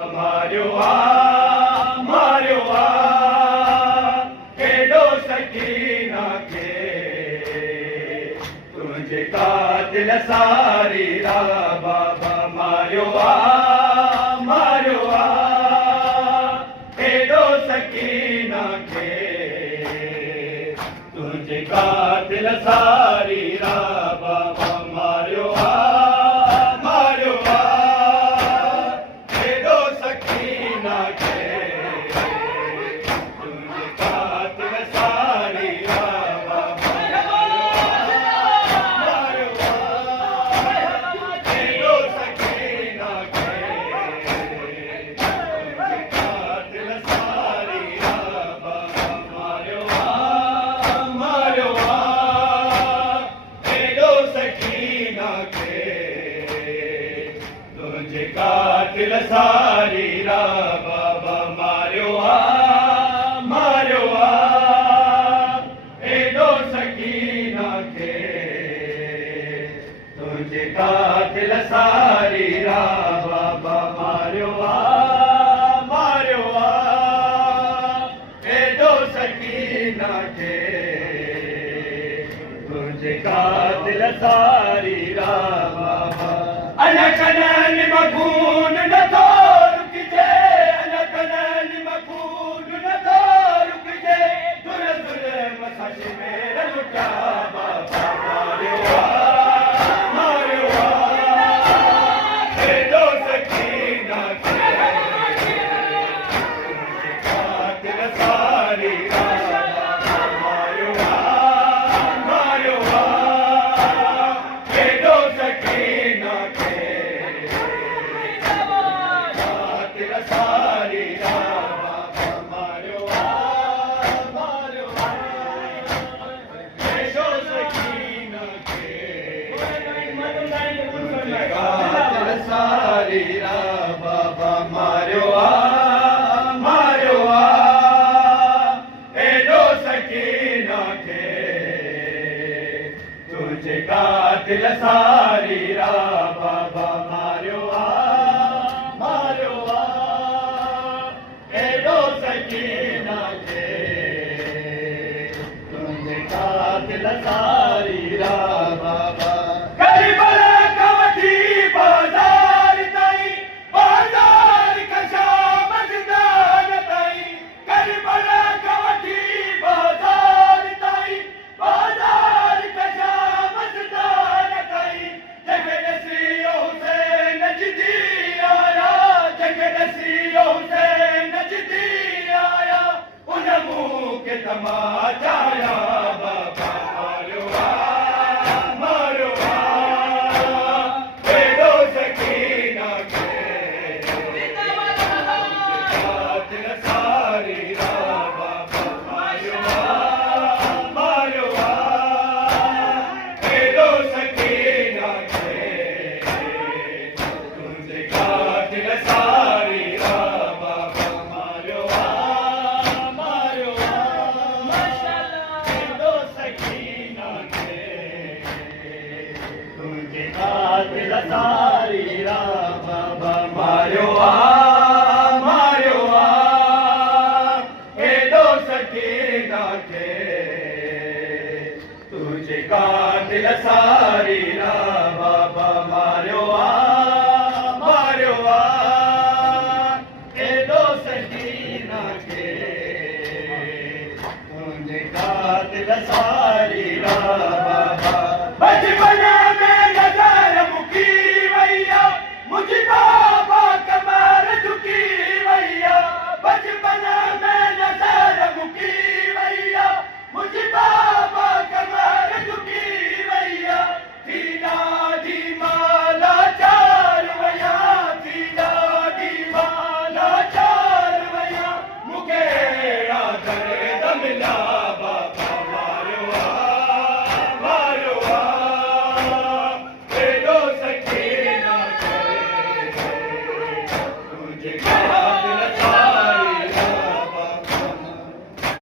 मारियो केॾो सकीना खे तुंहिंजे कातिल सारी रा बाबा मारियो केॾो सकीना खे तुंहिंजे कातिल सारी रा बाबा मारियो कातिल सारी रा बाबा मारियो एॾो सकीना खे तुंहिंजे कातिल सारी रा बाबा मारियो एॾो सकीना खे तुंहिंजे कातिल सारी रा बाबा अनकननि मखून नथो रुकिजे अनकननि मखून नथो रुकिजे दुर मथां शिमेर लुटा बाबा मारियो एॾो सकीना खे कातिल सारी सारी रा बाबा मारियो एॾो सकीना खे तुंहिंजे कातिल सारी रा बाबा मारियो एॾो सकीना खे तुंहिंजे कातिल सारी रा बाबा तमाचाया बाबा मारियो एॾो सकीना खे कातिल सारी रा बाबा मारियो एॾो सकीना खे तुंहिंजे कातिल सारी रा बाबा मारियो कातिल सारी रा बाबा मारियो एॾो सकीना खे तुंहिंजे कातिल सारी